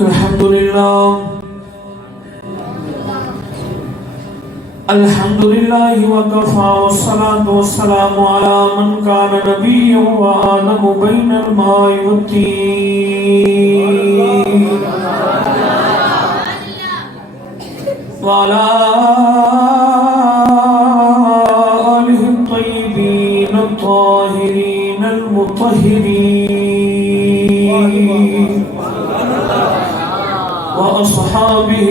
الحمد لله وكفى والصلاة والسلام على من كان نبيا وآدم بين الماء والطين وعلى آله الطيبين الطاهرين المطهرين وأصحابه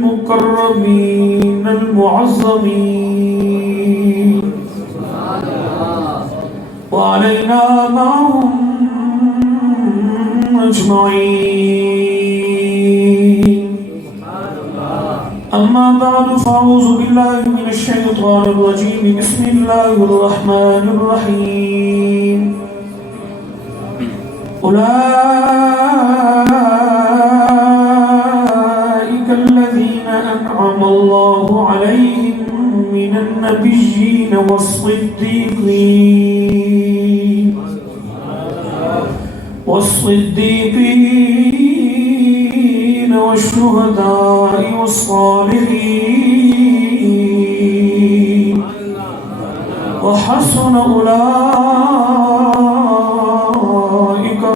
المكرمين المعظمين وعلينا معهم أجمعين. أما بعد فأعوذ بالله من الشيطان الرجيم. بسم الله الرحمن الرحيم. أولئك الذين أنعم الله عليهم من النبيين والصديقين والشهداء والصالحين وحسن أولئك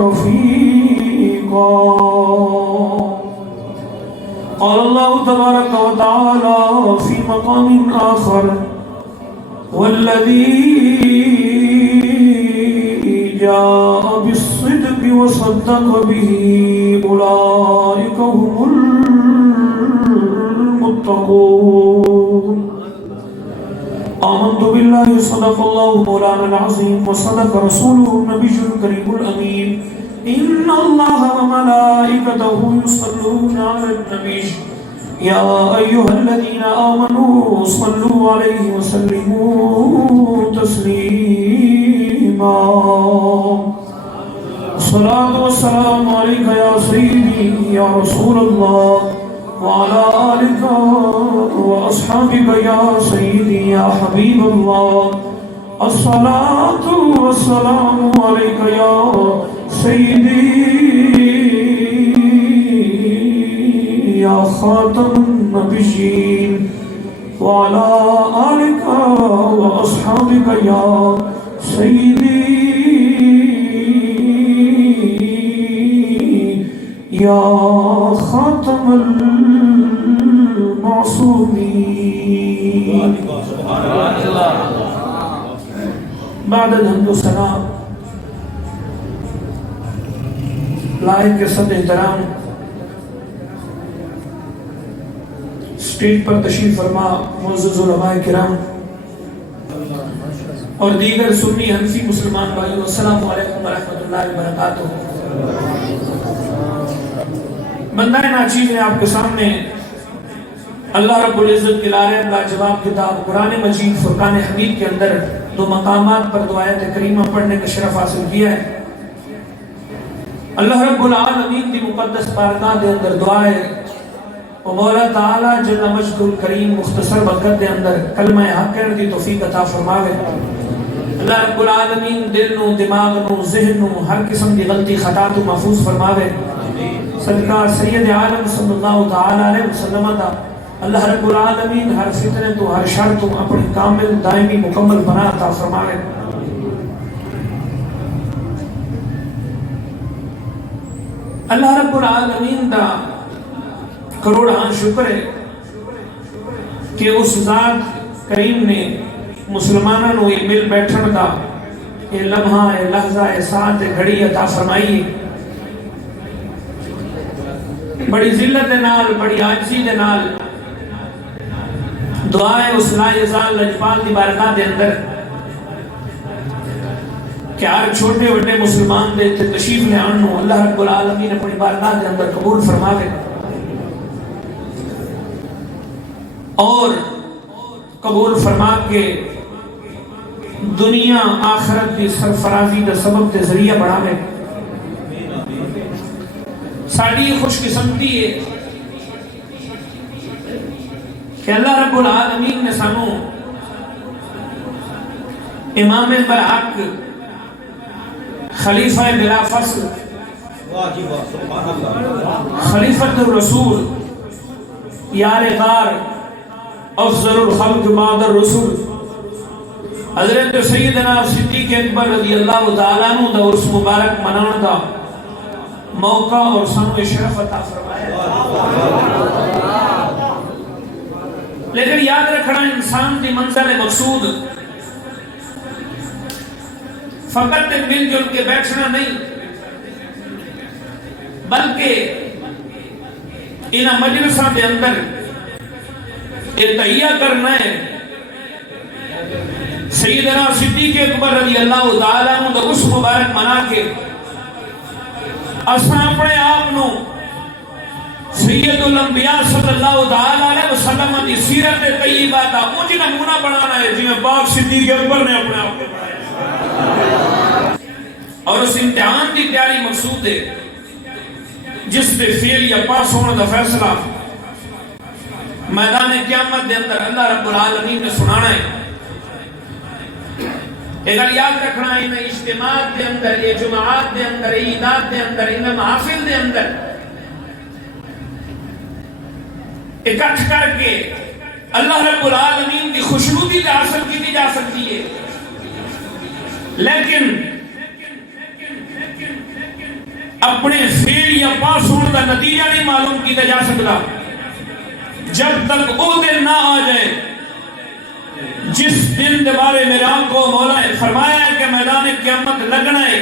رفيقا. قال الله تبارك وتعالى في مقام آخر: والذي جاء بالصدق وصدق به أولئك هم المتقون. آمنت بالله صدق الله مولانا العظيم وصدق رسوله النبي الكريم الأمين. إن الله وملائكته يصلون على النبي يا أيها الذين آمنوا صلوا عليه وسلموا تسليما. الصلاة والسلام عليك يا سيدي يا رسول الله وعلى آلك وأصحابك يا سيدي يا حبيب الله. الصلاة والسلام عليك يا سيدي يا خاتم النبيين وعلى آلك وأصحابك يا سيدي يا خاتم المعصومين. بعد الحمد والثناء لائق کے صد احترام اسٹیج پر تشریف فرما معزز علماء کرام اور دیگر سنی حنفی مسلمان بھائیو، السلام علیکم ورحمۃ اللہ وبرکاتہ. بندہ ناچیز نے آپ کے سامنے اللہ رب العزت کی لارے لاجواب کتاب قرآن مجید فرقان حمید کے اندر دو مقامات پر دو آیت کریمہ پڑھنے کا شرف حاصل کیا ہے. اللہ رب العالمین دی مقدس بارگاہ دے اندر دعائے و مولا تعالی جل مجد الکریم مختصر وقت دے اندر کلمہ حق کہنے دی توفیق عطا فرماوے. اللہ رب العالمین دل نو، دماغ نو، ذہن نو، ہر قسم دی غلطی خطا تو محفوظ فرماوے. صدقہ سید عالم صلی اللہ تعالی علیہ وسلم دا اللہ رب العالمین ہر فتنے تو، ہر شر تو اپنی کامل دائمی مکمل بنا عطا فرماوے. اللہ رب العالمین دا کروڑاں شکر ہے کہ اس ذات کریم نے مسلمانوں نو یہ مل بیٹھن دا یہ لمحہ، یہ لحظہ، یہ ساعت، یہ گھڑی عطا فرمائی. بڑی ذلت دے نال، بڑی عاجزی دے نال دعائے اس لا یزال لجپال دی بارگاہ دے اندر کہ ہر چھوٹے وڈے مسلمان دے تشریف لے آنو اللہ رب العالمین اپنی بارگاہ دے اندر قبول فرماوے اور قبول فرما کے دنیا آخرت دی سرفرازی دا سبب تے ذریعہ بڑھاوے. ساڑی خوش قسمتی ہے کہ اللہ رب العالمین نے سانو امام برحق خلیفہ بلا فصل خلیفۃ الرسول یار غار افضل الخلق بعد الرسول حضرت سیدنا صدیق اکبر رضی اللہ تعالیٰ عنہ دا عرس مبارک منانا دا موقع اور سنو شرف عطا فرمایا. لیکن یاد رکھنا انسان دی منزل مقصود فقط مل جل کے بیٹھنا نہیں بلکہ ان مجلسوں کے اندر تہیہ کرنا ہے سیدنا صدیق اکبر رضی اللہ تعالیٰ عنہ دا اس مبارک منا کے اساں اپنے آپ نو سید الانبیاء صلی اللہ تعالیٰ علیہ وسلم دی سیرت طیبہ دا اونج نمونہ بنانا ہے جنہیں پاک صدیق اکبر نے اپنے آپ کو بنایا. اور اس امتحان کی تیاری مقصود ہے جس پہ فیل یا پاس ہونے دا فیصلہ میدان قیامت دے اندر اللہ رب العالمین نے سنانا ہے. اگر یاد رکھنا ہے ان اجتماعات دے اندر یہ جمعات دے اندر عیدات دے اندر ان محافل دے اندر اکٹھ کر کے اللہ رب العالمین کی خوشنودی حاصل کی جا سکتی ہے لیکن اپنے فیل یا پاس ہونے کا نتیجہ نہیں معلوم کیا جا سکتا جب تک وہ دن نہ آ جائے جس دن دوبارے میرے آپ کو مولا نے فرمایا ہے کہ میدان قیامت لگنا ہے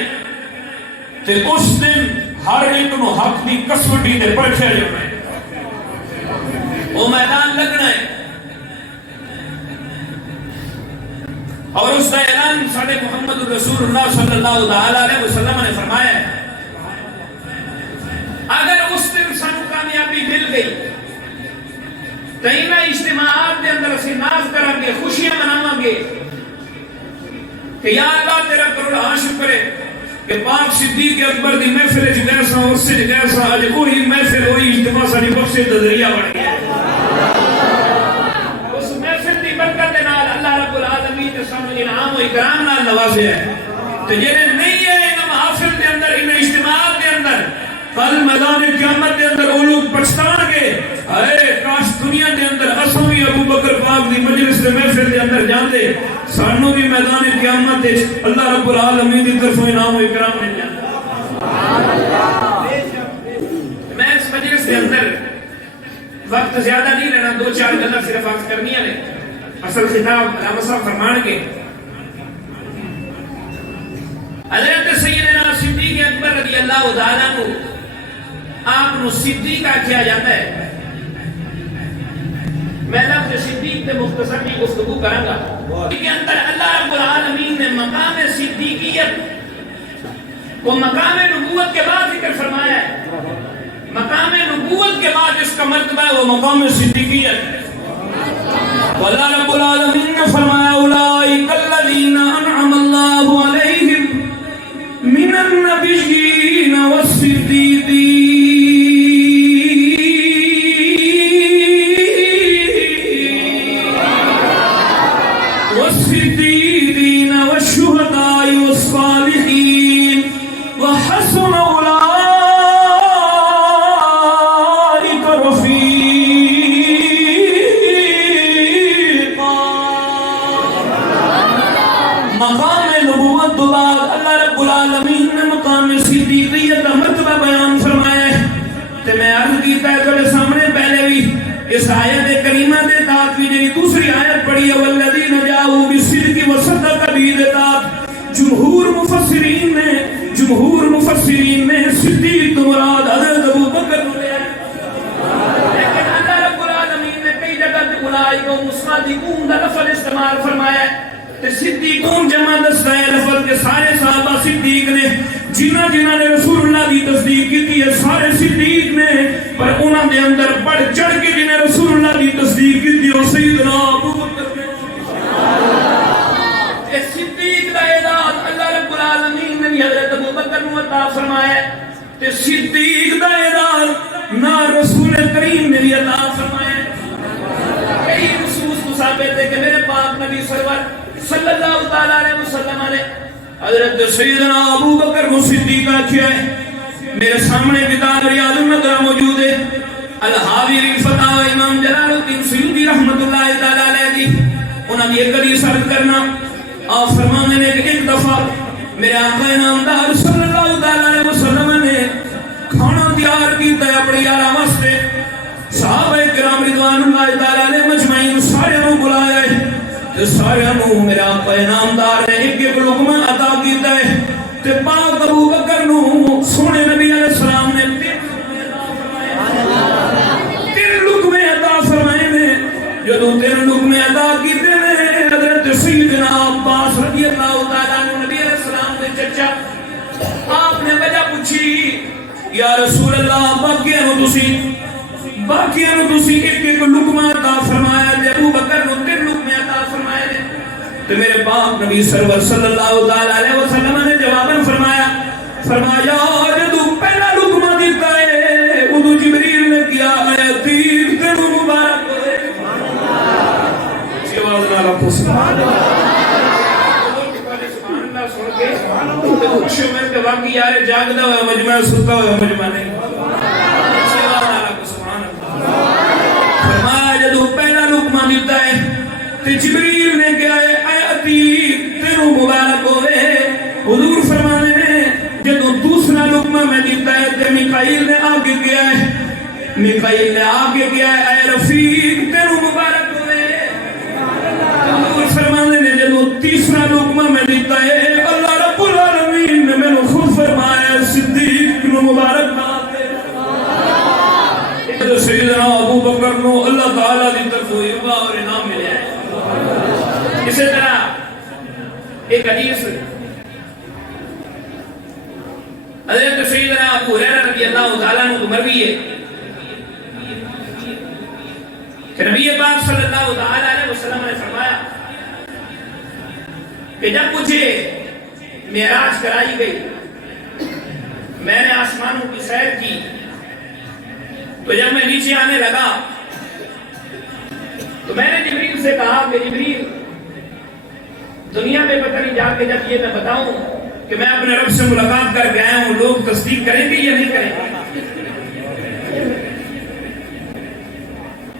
تو اس دن ہر ایک نو حق دی کسوٹی دے پرکھیا جانا ہے وہ میدان لگنا ہے. اور اس کا اعلان ساڑھے محمد رسول اللہ صلی اللہ علیہ وسلم نے فرمایا ہے اگر اس دن سانو کامیابی مل گئی تو ان اجتماعات دے اندر اسی ناز کریں گے خوشیاں مناواں گے کہ یا اللہ تیرا کروڑا شکر ہے کہ پاک صدیق اکبر دی محفل جیسا اور سے جیسا آج وہی محفل وہی اجتماع ساری بخشے دا ذریعہ بن گیا. اس محفل دی برکت نال اللہ رب العالمین نے سانو انعام و اکرام نال نوازیا ہے. تو جنہیں نہیں ہے ان محافل دے اندر ان اجتماعات دے اندر کل میدان قیامت دے اندر وہ لوگ پچھتان گے اے کاش دنیا دے اندر اساں بھی ابو بکر پاک دی مجلس دے محفل دے اندر جاندے سانو بھی میدان قیامت دے اللہ رب العالمین دی طرف انعام و اکرام مل جاندا. میں اس مجلس دے اندر وقت زیادہ نہیں لینا دو چار گلاں صرف عرض کرنیاں نے. اصل خطاب علامہ صاحب فرمان گے حضرت سیدنا صدیق اکبر رضی اللہ تعالیٰ عنہ آپ نو صدیق کیا جاتا ہے. میں لفظ صدیق تے مختصر کی گفتگو کروں گا کہ اندر اللہ رب العالمین نے مقام صدیقیت کو مقام نبوت کے بعد ذکر فرمایا ہے. مقام نبوت کے بعد اس کا مرتبہ ہے وہ مقام صدیقیت. اللہ رب العالمین نے فرمایا اولئک الذین انعم اللہ علیہم من النبیین والصدیقین والشهداء والصالحین وحسن اولئک رفیقا. مقام نبوت بعد اللہ رب العالمین نے مقام صدیقیت کا مرتبہ بیان فرمایا ہے. تو میں عرض کیتا ہے تھوڑے سامنے پہلے بھی اس آیت کریمہ دے تحت بھی جنہی دوسری آیت پڑھی ہے والذین جاؤوا بالصدق وصدق به دے تحت جمہور مفسرین نے صدیق مراد حضرت ابو بکر نے لیا. لیکن اللہ رب العالمین نے کئی جگہ پہ اولئک هم الصادقون کا لفظ استعمال فرمایا ہے. صدیقون جمع دستا ہے لفظ کے سارے صحابہ صدیق نے جنہاں نے رسول اللہ کی تصدیق کی ہے سارے صدیق نے پر انہاں دے اندر بڑھ چڑھ کے جنہیں رسول اللہ کی تصدیق کی ہے سیدنا ابو بکر نے. اس صدیق کا اعزاز اللہ رب العالمین نے حضرت ابو بکر کو عطا فرمایا ہے. تے صدیق کا اعزاز نہ رسول کریم نے بھی عطا فرمایا ہے. کئی نصوص کو ثابت ہے کہ میرے پاک نبی سرور صلی اللہ تعالیٰ علیہ وسلم نے حضرت سیدنا ابو بکر کو صدیقہ کیا ہے. میرے سامنے کتاب ریاض النظر موجود ہے، الحاوی الفتاوی امام جلال الدین سیوطی رحمت اللہ تعالی علیہ کی انہوں نے ایک حدیث عرض کرنا اور فرمانے نے کہ ایک دفعہ میرے آقا نامدار صلی اللہ تعالی علیہ وسلم نے کھانا تیار کیتا ہے اپنے یاراں واسطے، صحابہ کرام رضوان اللہ تعالی علیہ مجمعین سارے نو بلایا ہے تے سارے نو میرے آقا نامدار نے ایک ایک لقمہ عطا کیتا ہے تے پاک ابو بکر نو سونے نبی علیہ السلام نے تین لقمے عطا فرمائے نے، جدوں تین لقمے عطا کیتے نے حضرت سیدنا عباس رضی اللہ تعالیٰ عنہ نبی علیہ السلام نے چچا آپ نے وجہ پوچھی، یا رسول اللہ باقیاں نو تسی ایک ایک لقمہ عطا فرمایا تے ابو بکر نو تین لقمے عطا فرمائے نے، تے میرے پاک نبی سرور صلی اللہ تعالیٰ علیہ وسلم نے جواباً فرمایا جدو پہلا لقمہ دیتا ہے ادو جبریل نے کیا اے عتیق تینو مبارک ہوئے، آواز نہ رکھو سبحان اللہ سن کے تے خوشی میں کہ واقعی یار جاگدا ہوا مجمع ستا ہوا مجمع نہیں، فرمایا جدو پہلا لقمہ دیتا ہے تے جبریل نے کہا اے عتیق تینو مبارک ہوئے، حضور فرمانے نے جدو دوسرا لقمہ میں دیتا ہے تے میکائیل نے آگے کیا ہے اے رفیق تینو مبارک ہوئے، حضور فرمانے نے جدو تیسرا لقمہ میں دیتا ہے اللہ رب العالمین نے میں خود فرمایا صدیق نو مبارک تو سیدنا ابو بکر نو اللہ تعالیٰ دی طرف عربہ اور انعام ملے ہیں۔ اسی طرح ایک حدیث حضرت سیدنا ابو ہریرہ رضی اللہ تعالیٰ عنہ کو مروی ہے کہ نبی پاک صلی اللہ تعالیٰ علیہ وسلم نے فرمایا کہ جب مجھے معراج کرائی گئی میں نے آسمانوں کی سیر کی تو جب میں نیچے آنے لگا تو میں نے جبریل سے کہا کہ جبریل دنیا میں پتہ نہیں جا کے جب یہ میں بتاؤں کہ میں اپنے رب سے ملاقات کر گیا ہوں لوگ تصدیق کریں گے یا نہیں کریں گے؟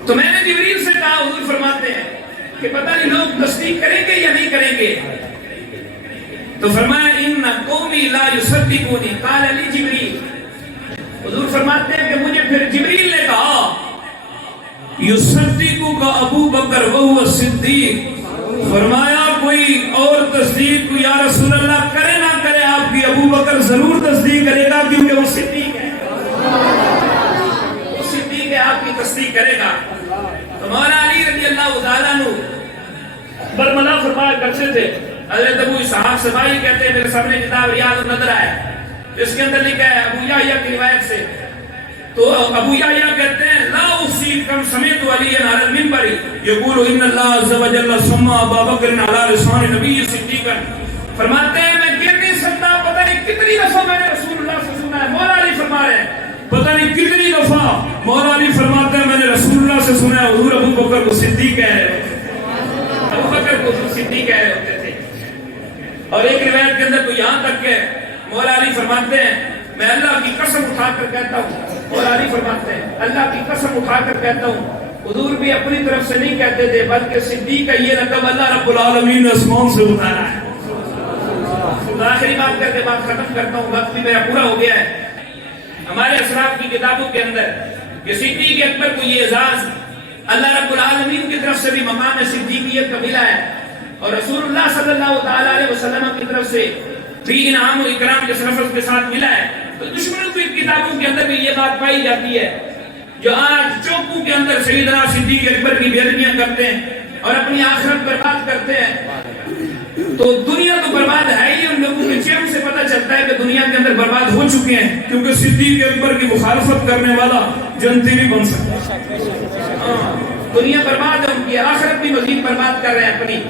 تو میں نے جبریل سے کہا حضور فرماتے ہیں کہ پتہ نہیں لوگ تصدیق کریں گے یا نہیں کریں گے؟ تو فرمایا ان قومی لا یصدقونی قال علی جبریل، حضور فرماتے ہیں کہ مجھے پھر جبریل نے کہا یصدقو کا ابو بکر وہو صدیق، فرمایا کوئی اور تصدیق کو یا رسول اللہ کرے نہ کرے آپ کی ابو بکر ضرور تصدیق کرے گا کیونکہ وہ صدیق ہے، وہ صدیق ہے آپ کی تصدیق کرے گا۔ تو مولا علی رضی اللہ تعالیٰ عنہ برملا فرمایا کرتے تھے، حضرت ابو اسحاق سبائی کہتے ہیں میرے سامنے کتاب ریاض النظر ہے اس کے اندر لکھا ہے ابو یحییٰ کی روایت سے، تو ابو یحییٰ کہتے ہیں لا احصی کم سمعت علی علی المنبر یقول ان اللہ عز وجل سمى ابا بکر علی لسان نبی صدیقا، فرماتے ہیں میں کہہ نہیں سکتا پتہ نہیں کتنی دفعہ میں نے رسول اللہ سے سنا ہے، مولا علی فرما رہے ہیں پتہ نہیں کتنی دفعہ مولا علی فرماتے ہیں میں نے رسول اللہ سے سنا ہے حضور ابو بکر کو صدیق کہہ رہے ہوتے، ابو بکر کو صدیق کہہ رہے ہوتے تھے۔ اور ایک روایت کے اندر تو یہاں تک کہ مولا علی فرماتے ہیں میں اللہ کی قسم اٹھا کر کہتا ہوں، مولا علی فرماتے ہیں اللہ کی قسم اٹھا کر کہتا ہوں حضور بھی اپنی طرف سے نہیں کہتے تھے بلکہ صدیق کا یہ لقب اللہ رب العالمین نے آسمان سے اتارا ہے۔ آخری بات کر کے بات ختم کرتا ہوں، وقت بھی میرا پورا ہو گیا ہے۔ ہمارے اسلاف کی کتابوں کے اندر کہ صدیق اکبر کو یہ اعزاز اللہ رب العالمین کی طرف سے بھی مقام صدیقیت کا ملا ہے اور رسول اللہ صلی اللہ تعالیٰ علیہ وسلم کی طرف سے بھی انعام و اکرام کے لفظ کے ساتھ ملا ہے۔ تو دشمنوں کی کتابوں کے اندر بھی یہ بات پائی جاتی ہے جو آج چوکوں کے اندر سیدنا صدیق اکبر کی بےادبیاں کرتے ہیں اور اپنی آخرت برباد کرتے ہیں، تو دنیا تو برباد ہے ہی، ان لوگوں کے چہروں سے پتہ چلتا ہے کہ دنیا کے اندر برباد ہو چکے ہیں کیونکہ صدیق اکبر کی مخالفت کرنے والا جنتی نہیں بن سکتا۔ دنیا برباد ہے، ان کی آخرت بھی مزید برباد کر رہے ہیں اپنی۔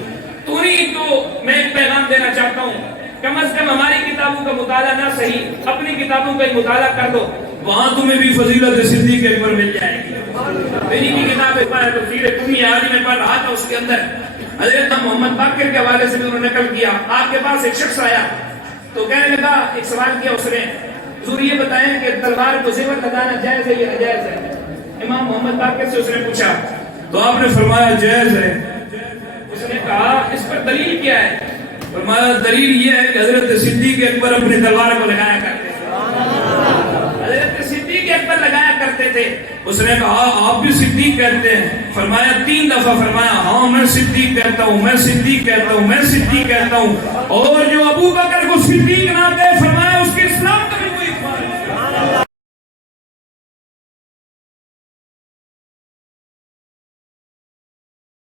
تو انہیں کو میں ایک پیغام دینا چاہتا ہوں کم از کم ہماری کتابوں کا مطالعہ نہ صحیح اپنی کتابوں کا ہی مطالعہ کر دو، وہاں تمہیں بھی فضیلت صدیق اکبر مل جائے گی۔ میری بھی کتاب تفسیر قمی عالی میں پڑھ رہا تھا، اس کے اندر حضرت محمد باقر کے حوالے سے بھی انہوں نے نقل کیا۔ آپ کے پاس ایک شخص آیا تو کہنے لگا، ایک سوال کیا اس نے حضور یہ بتائیں کہ تلوار کو زیور لگانا جائز ہے یا ناجائز ہے؟ امام محمد باقر سے اس نے پوچھا تو آپ نے فرمایا جائز ہے۔ اس نے کہا اس پر دلیل کیا ہے؟ فرمایا دلیل یہ ہے کہ حضرت صدیق اکبر اپنی تلوار کو لگایا کرتے تھے، حضرت صدیق اکبر لگایا کرتے تھے۔ اس نے کہا آپ بھی صدیق کہتے ہیں؟ فرمایا 3 دفعہ فرمایا ہاں میں صدیق کہتا ہوں، میں صدیق کہتا ہوں، میں صدیق کہتا ہوں۔ اور جو ابو بکر کو صدیق